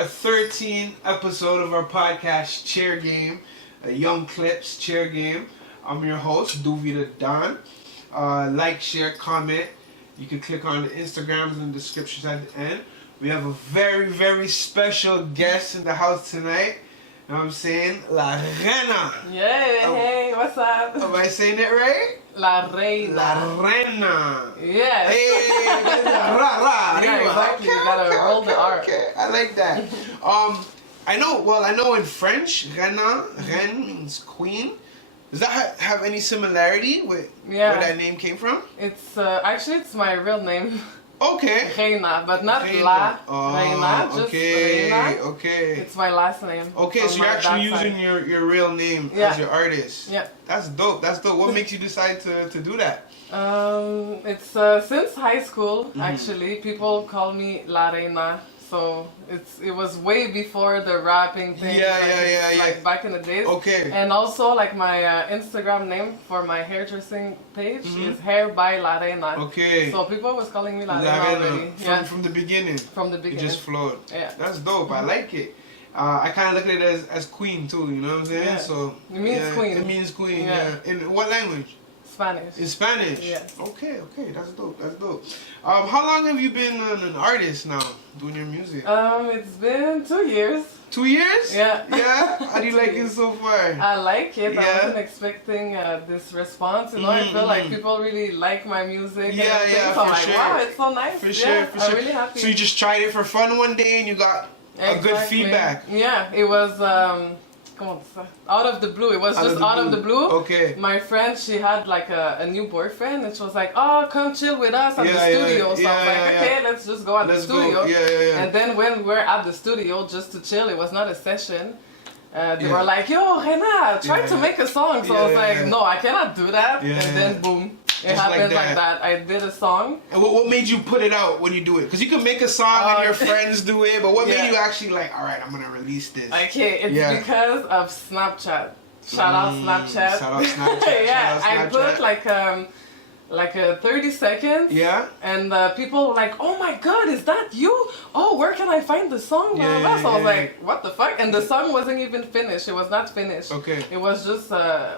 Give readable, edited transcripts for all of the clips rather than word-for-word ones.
our 13th episode of our podcast, Chair Game, Young Clips Chair Game. I'm your host, Duvi the Don. Like, share, comment. You can click on the Instagrams in the descriptions at the end. We have a very, very special guest in the house tonight. You know what I'm saying? La Reina. Yeah, hey, what's up? Am I saying it right? La Reina. La Reina. Yes. Hey, that's la ra. Yeah, exactly. You gotta roll the R. Okay, I like that. I know in French, Reina, Reine means queen. Does that have any similarity with where that name came from? It's actually it's my real name. Okay. Reina, but not Reina. La Reina, just Reina. Okay. It's my last name. Okay, so you're actually using your real name as your artist. Yeah. That's dope. That's dope. What makes you decide to do that? It's since high school actually. People call me La Reina. So it was way before the rapping thing. Yeah. Like back in the days. Okay. And also like my Instagram name for my hairdressing page is Hair by La Reina. Okay. So people was calling me La Reina already. From the beginning. From the beginning. It just flowed. Yeah. That's dope. I like it. I kind of look at it as queen too. You know what I'm saying? Yeah. So it means queen. It means queen. Yeah. In what language? Spanish. In Spanish? Yes. Okay, that's dope. How long have you been an artist now, doing your music? It's been 2 years. 2 years? Yeah. Yeah? How do you like it so far? I like it. Yeah. I wasn't expecting this response. You know, I feel like people really like my music. Yeah, so for I'm like, sure. wow, it's so nice. For sure. I'm really happy. So you just tried it for fun one day and you got a good feedback? Yeah, it was out of the blue. It was just out of the blue. Okay. My friend, she had like a new boyfriend and she was like, oh, come chill with us at the studio. So I was like, okay, let's just go at the studio. Yeah. And then when we're at the studio just to chill, it was not a session. They were like, yo, Reina, try to make a song. So I was like, no, I cannot do that. And then boom. It happened like that. I did a song. And what made you put it out when you do it? Because you can make a song and your friends do it, but what made you actually like, all right, I'm going to release this? Okay, it's because of Snapchat. Shout out Snapchat. Shout out Snapchat. Yeah, I put like a 30 seconds. Yeah. And people were like, oh my god, is that you? Oh, where can I find the song? So I was like, what the fuck? And the song wasn't even finished. It was not finished. Okay. It was just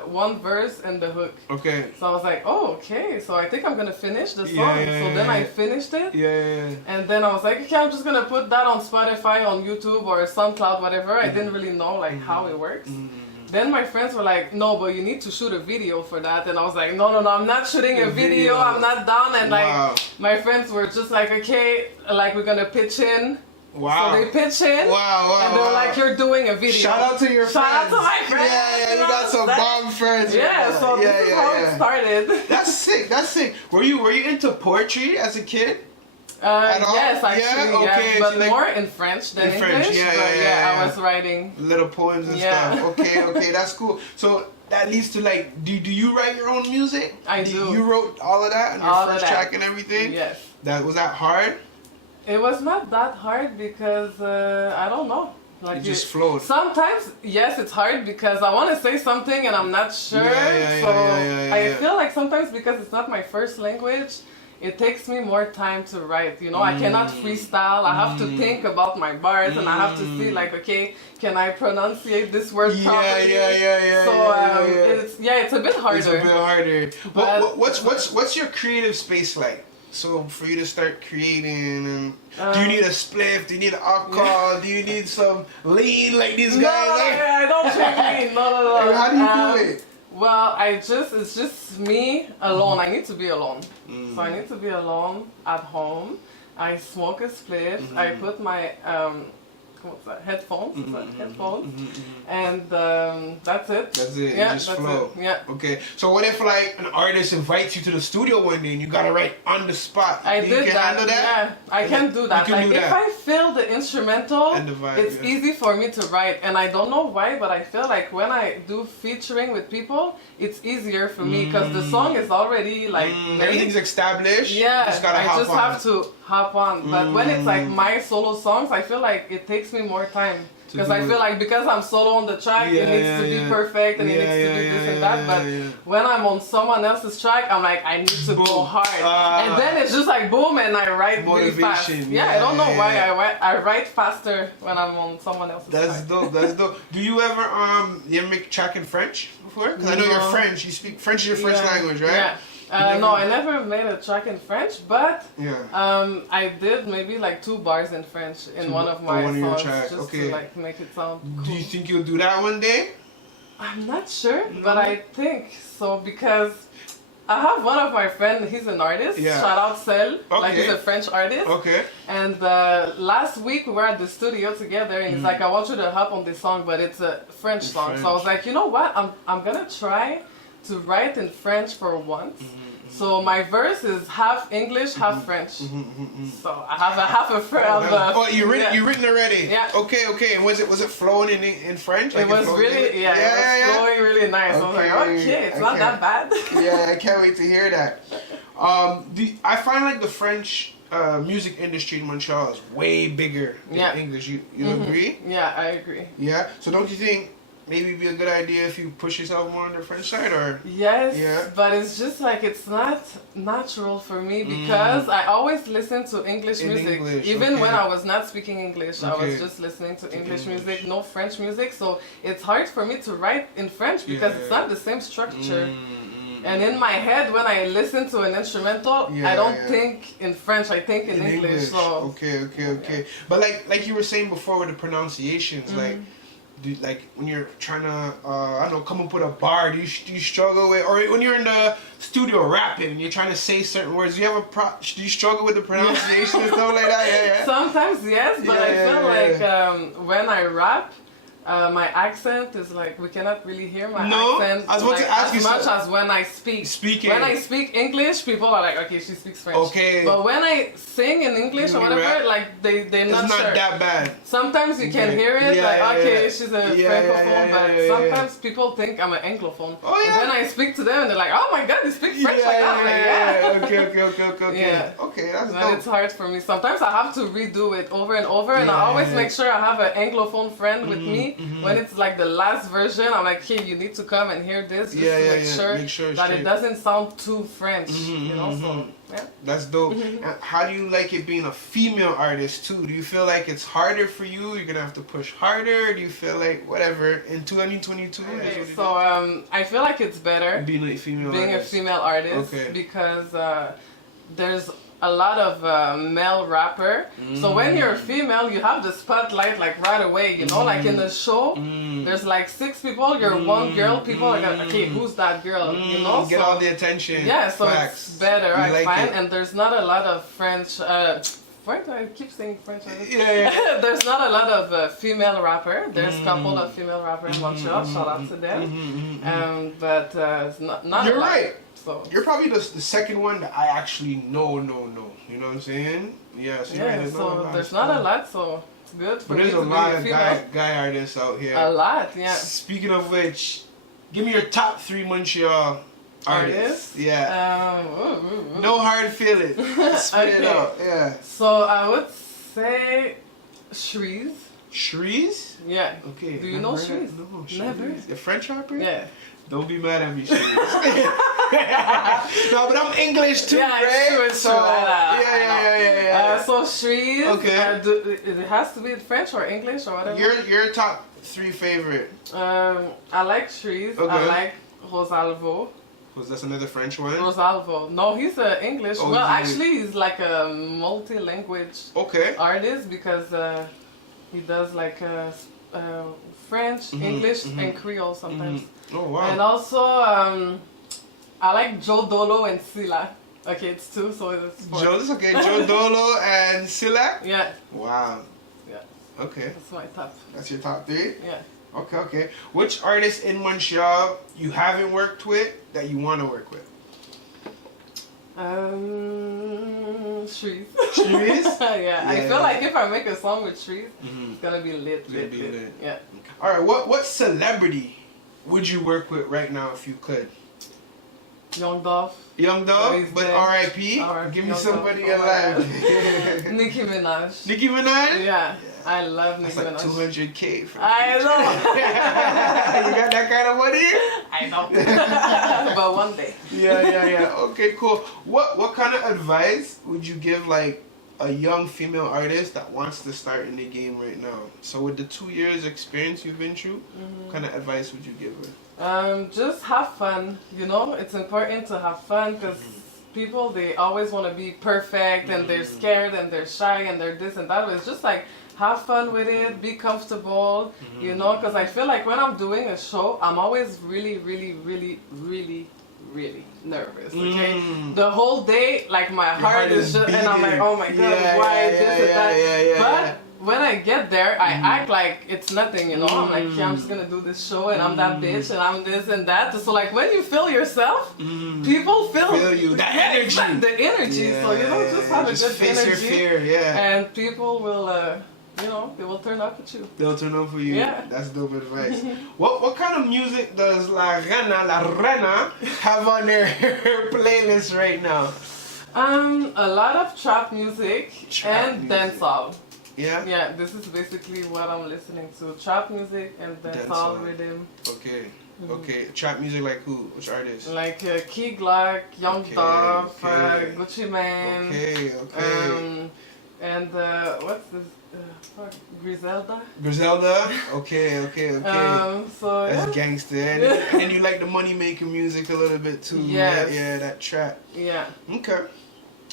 one verse and the hook. Okay. So I was like, oh, okay. So I think I'm going to finish the song. So then I finished it. Yeah. And then I was like, okay, I'm just going to put that on Spotify, on YouTube, or SoundCloud, whatever. I didn't really know like how it works. Then my friends were like, no, but you need to shoot a video for that. And I was like, no, I'm not shooting a video. I'm not down. And like, my friends were just like, okay, like we're going to pitch in. Wow. So they pitch in. Wow. And they were like, you're doing a video. Shout out to your friends. Shout out to my friends. Yeah, you got some bomb friends. Yeah, so this is how it started. That's sick. Were you into poetry as a kid? Yes, actually, okay. but so like, more in French than English. Yeah, I was writing little poems and stuff. Okay, that's cool. So that leads to like, do you write your own music? I do. You wrote all of that on your first track and everything? Yes. Was that hard? It was not that hard because I don't know. Like it just flowed. Sometimes, yes, it's hard because I want to say something and I'm not sure. I feel like sometimes because it's not my first language, it takes me more time to write, you know. I cannot freestyle. I have to think about my bars and I have to see like, okay, can I pronunciate this word properly? It's a bit harder. It's a bit harder. But what's your creative space like? So for you to start creating, and do you need a spliff? Do you need an alcohol? Do you need some lean like these guys? I don't drink lean. No. How do you do it? Well, it's just me alone. I need to be alone. So I need to be alone at home. I smoke a spliff. I put my headphones, and that's it. That's it. Yeah, just flow. Yeah. Okay. So what if like an artist invites you to the studio one day and you gotta write on the spot? I did that. Yeah, I can do that. Like if I feel the instrumental, and the vibe, it's easy for me to write, and I don't know why, but I feel like when I do featuring with people, it's easier for me because the song is already like everything's established. Yeah, I just have on. to hop on. But when it's like my solo songs, I feel like it takes me more time Because I feel like because I'm solo on the track, it needs to be perfect and it needs to be this and that. But when I'm on someone else's track, I'm like, I need to go hard. And then it's just like boom, and I write really fast. Yeah, I don't know why I write faster when I'm on someone else's track. That's dope. That's dope. Do you ever make track in French before? Because I know you're French. You speak French is your first language, right? Yeah. No, I never made a track in French, but I did maybe like 2 bars in French in one of my songs, just to like make it sound cool. Do you think you'll do that one day? I'm not sure, but I think so because I have one of my friends, he's an artist, shout out Cel, like he's a French artist. Okay. And last week we were at the studio together and he's like, I want you to help on this song, but it's a French song. So I was like, you know what, I'm gonna try to write in French for once. So my verse is half English, half French. So I have a French. Oh, you written already? Yeah. Okay. And was it flowing in French? It was really, it was flowing really nice. I was like, okay, it's not that bad. Yeah, I can't wait to hear that. I find like the French music industry in Montreal is way bigger than English. You agree? Yeah, I agree. Yeah. So don't you think maybe it'd be a good idea if you push yourself more on the French side, or? Yes, but it's just like it's not natural for me because I always listen to English music. Even when I was not speaking English, I was just listening to English music, no French music. So it's hard for me to write in French because it's not the same structure. And in my head, when I listen to an instrumental, I don't think in French, I think in English. So. Okay. But like you were saying before with the pronunciations, like when you're trying to I don't know, come up with a bar, do you struggle with, or when you're in the studio rapping and you're trying to say certain words, do you struggle with the pronunciation and stuff like that? Sometimes yes, but I feel like when I rap, my accent is like, we cannot really hear my accent I was about to ask as you much as when I speak. When I speak English, people are like, okay, she speaks French. Okay. But when I sing in English or whatever, like they're not sure. It's not that bad. Sometimes you can hear it, she's a francophone, but sometimes people think I'm an anglophone. Oh yeah. And then I speak to them and they're like, oh my god, you speak French like that. I'm like, Okay. Okay, that's but dope. it's hard for me. Sometimes I have to redo it over and over, and I always make sure I have an anglophone friend with me. When it's like the last version, I'm like, hey, you need to come and hear this just to make sure that it doesn't sound too French, you know. So that's dope. How do you like it being a female artist too? Do you feel like it's harder for you? You're gonna have to push harder? Or do you feel like whatever in 2022? Okay, so I feel like it's better being a female artist because there's a lot of male rapper. So when you're a female, you have the spotlight like right away, you know, like in the show, there's like 6 people, you're one girl, people are like, okay, who's that girl, you know? Get all the attention. Yeah, so it's better, I find, and there's not a lot of French, why do I keep saying French? There's not a lot of female rapper. There's a couple of female rappers in Montreal, shout out to them. But it's not You're a lot. right. So. You're probably the second one that I actually know. You know what I'm saying? Yeah. So, there's not a lot, so it's good for me. But there's a lot of guy artists out here. A lot, yeah. Speaking of which, give me your top 3 Montreal artists. Yeah. No hard feelings. Spit it out. Yeah. So I would say Shreeze. Shreeze? Yeah. Okay. Do you know Shreeze? No, Shreeze. Never. The French rapper? Yeah. Don't be mad at me, Shreeze. No, but I'm English too, right? It's true. Yeah. So Shreeze. Okay. It has to be in French or English or whatever. Your top 3 favorite. I like Shreeze. I like Rosalvo. Was that another French one? Rosalvo. No, he's English. Oh, well, actually, he's like a multi-language artist because he does like French, English, and Creole sometimes. Oh wow! And also, I like Joe Dolo and Silla. Okay, it's 2, so it's 4. Joe Dolo and Silla. Yeah. Wow. Yeah. Okay. That's my top. That's your top 3. Yeah. Okay. Which artist in Montreal you haven't worked with that you want to work with? Shreeze. Shreeze? Yeah. I feel like if I make a song with Shreeze, it's gonna be lit. Yeah. All right. What celebrity would you work with right now if you could? Young Dolph. Young Dolph, but R.I.P. Give me somebody alive. Nicki Minaj. Nicki Minaj? Yeah. I love That's Nicki like Minaj. $200K. I know. You got that kind of money? I don't. But one day. Yeah. Okay, cool. What kind of advice would you give like a young female artist that wants to start in the game right now? So with the 2 years experience you've been through, what kind of advice would you give her? Just have fun. You know, it's important to have fun because people, they always want to be perfect and they're scared and they're shy and they're this and that. But it's just like, have fun with it, be comfortable, you know, because I feel like when I'm doing a show, I'm always really nervous, okay? The whole day, like my heart is just, and I'm like, oh my god, why this and that? But when I get there, I act like it's nothing, you know? I'm like, yeah, I'm just gonna do this show and I'm that bitch and I'm this and that. So like when you feel yourself, people feel you, that energy. The energy. So you know, just have a good face energy. Your fear, and people will you know, they will turn up at you. They'll turn up for you. Yeah. That's dope advice. What kind of music does La Reina have on her playlist right now? A lot of trap music and dancehall. Yeah? Yeah, this is basically what I'm listening to. Trap music and dancehall rhythm. Okay. Okay. Trap music like who? Which artist? Like Key Glock, Young Dolph, Gucci Mane. Okay. And what's this? Griselda. Griselda? Okay. So that's gangster. And you like the money making music a little bit too. Yes. Yeah, that trap. Yeah. Okay.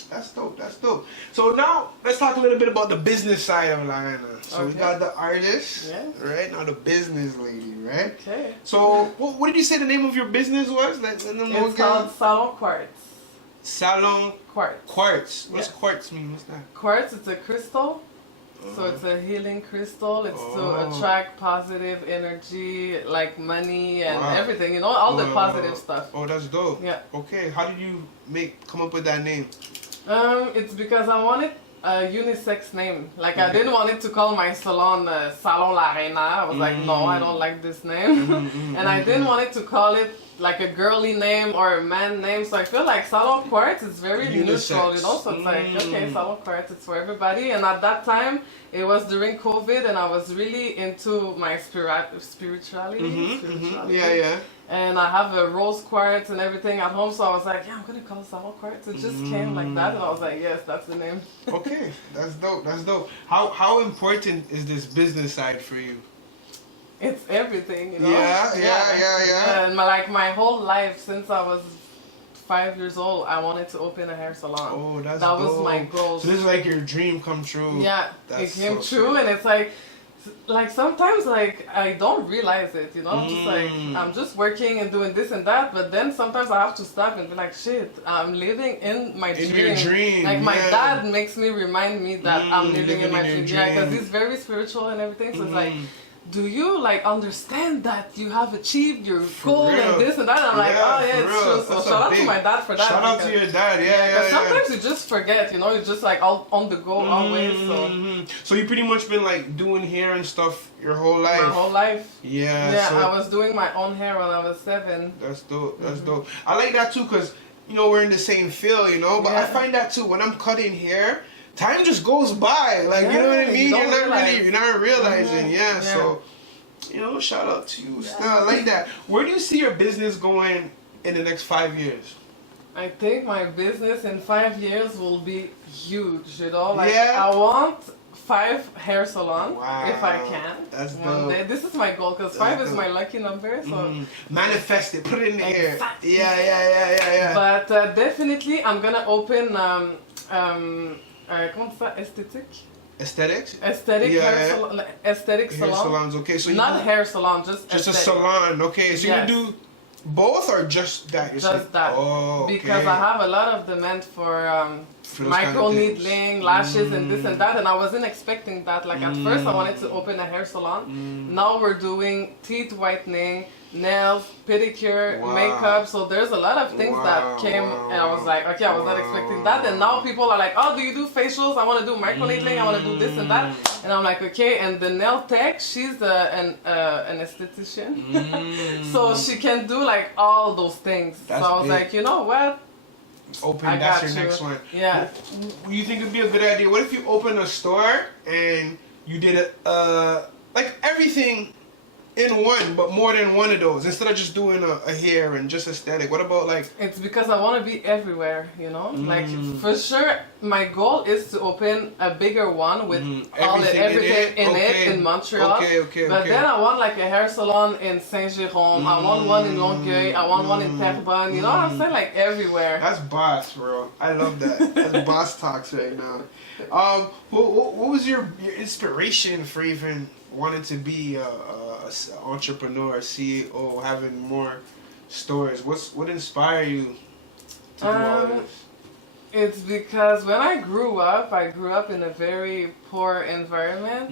That's dope. So now let's talk a little bit about the business side of La Reina. So we got the artist, right? Now the business lady, right? Okay. So what did you say the name of your business was? It's called Salon Quartz. Salon Quartz. Quartz. What's quartz mean? What's that? Quartz, it's a crystal. So it's a healing crystal. It's to attract positive energy, like money and everything. You know, all the positive stuff. Oh, that's dope. Yeah. Okay. How did you come up with that name? It's because I wanted a unisex name. Like I didn't want it to call my salon Salon La Reina. I was like, no, I don't like this name. And I didn't want it to call it like a girly name or a man name. So I feel like Salon Quartz is very neutral, you know? So it's like, okay, Salon Quartz, it's for everybody. And at that time, it was during COVID and I was really into my spirituality. Yeah. And I have a rose quartz and everything at home, so I was like, yeah, I'm gonna call it Salon Quartz. It just came like that, and I was like, yes, that's the name. Okay, that's dope. How important is this business side for you? It's everything, you know? Yeah. And my whole life, since I was 5 years old, I wanted to open a hair salon. Oh, that's that dope. was my goal. So this is like your dream come true. Yeah, that's it came true, and it's like sometimes like I don't realize it, you know? I'm just like, I'm just working and doing this and that, but then sometimes I have to stop and be like, shit, I'm living in my dream. Your dream. Like my dad makes me remind me that I'm living in my dream. Yeah, because he's very spiritual and everything, so it's like, do you like understand that you have achieved your goal and this and that? I'm like, oh yeah, it's true. So shout out to my dad for that. Shout out to your dad, yeah. Sometimes you just forget, you know, you're just like all on the go always. So you pretty much been like doing hair and stuff your whole life. My whole life. Yeah. Yeah, so I was doing my own hair when I was 7. That's dope. That's dope. I like that too, cause you know we're in the same field, you know. But I find that too when I'm cutting hair. Time just goes by, like you know what I mean. You're not realizing, So, you know, shout out to you. Still, I like that. Where do you see your business going in the next 5 years? I think my business in 5 years will be huge. You know, like I want 5 hair salons if I can. That's one dope. day. This is my goal because 5 is my lucky number. So manifest it, put it in the air. Exactly. Yeah. But definitely, I'm gonna open comment ça, esthétique? Aesthetics? Aesthetic hair salon. Aesthetic salon. Hair salons, okay. So not hair salon, just a salon, okay. So you do both or just that? Just that. Oh, okay. Because I have a lot of demand for micro needling, lashes, and this and that, and I wasn't expecting that. Like at first, I wanted to open a hair salon. Now we're doing teeth whitening, nails, pedicure, makeup. So there's a lot of things that came, and I was like, okay, I was not expecting that. And now people are like, oh, do you do facials? I want to do micro needling. I want to do this and that. And I'm like, okay. And the nail tech, she's an esthetician, so she can do like all those things. That's so I was like, you know what? That's your next one. Yeah. You think it'd be a good idea? What if you open a store and you did like everything in one, but more than one of those, instead of just doing a hair and just aesthetic? What about like... It's because I want to be everywhere, you know? Like, for sure, my goal is to open a bigger one with everything in it in Montreal. But then I want like a hair salon in Saint-Jérôme. I want one in Longueuil. I want one in Terrebonne. You know what I'm saying? Like, everywhere. That's boss, bro. I love that. That's boss talks right now. What was your inspiration for even wanting to be a entrepreneur, a CEO, having more stores? What inspired you to do all this? It's because when I grew up in a very poor environment.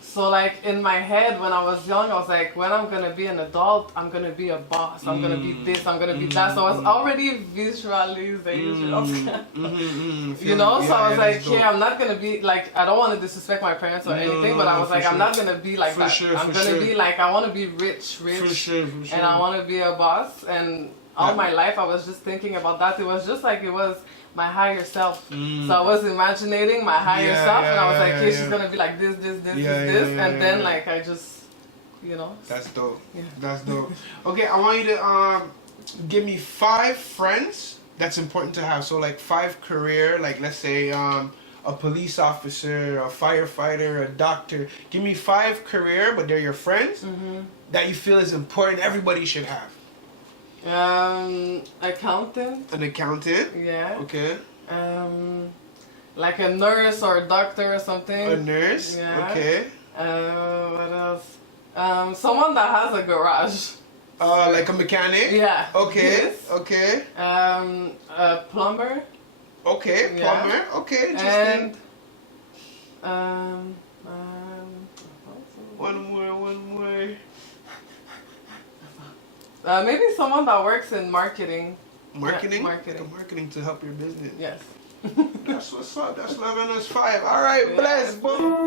So like in my head when I was young, I was like, when I'm gonna be an adult, I'm gonna be a boss. I'm gonna be this, I'm gonna be that. So I was already visualizing. You know, so I was like, yeah, I'm not gonna be like, I don't want to disrespect my parents or anything, but I was like, I'm not gonna be like that. I'm gonna be like, I want to be rich, and I want to be a boss. And all my life I was just thinking about that. It was just like, it was my higher self. So I was imagining my higher self, and I was like, hey, she's gonna be like this, and then like I just, you know. That's dope. That's dope. Okay, I want you to give me 5 friends that's important to have. So like 5 career, like let's say a police officer, a firefighter, a doctor. Give me 5 career, but they're your friends that you feel is important. Everybody should have. Accountant. An accountant? Yeah. Okay. Like a nurse or a doctor or something. A nurse? Yeah. Okay. What else? Someone that has a garage. Like a mechanic? Yeah. Okay. Yes. Okay. A plumber. Okay. Plumber. Yeah. Okay. Interesting. And one more. Maybe someone that works in marketing. Marketing? Yeah, marketing. Marketing to help your business. Yes. That's what's up. That's 11 us 5. All right, bless. Boom.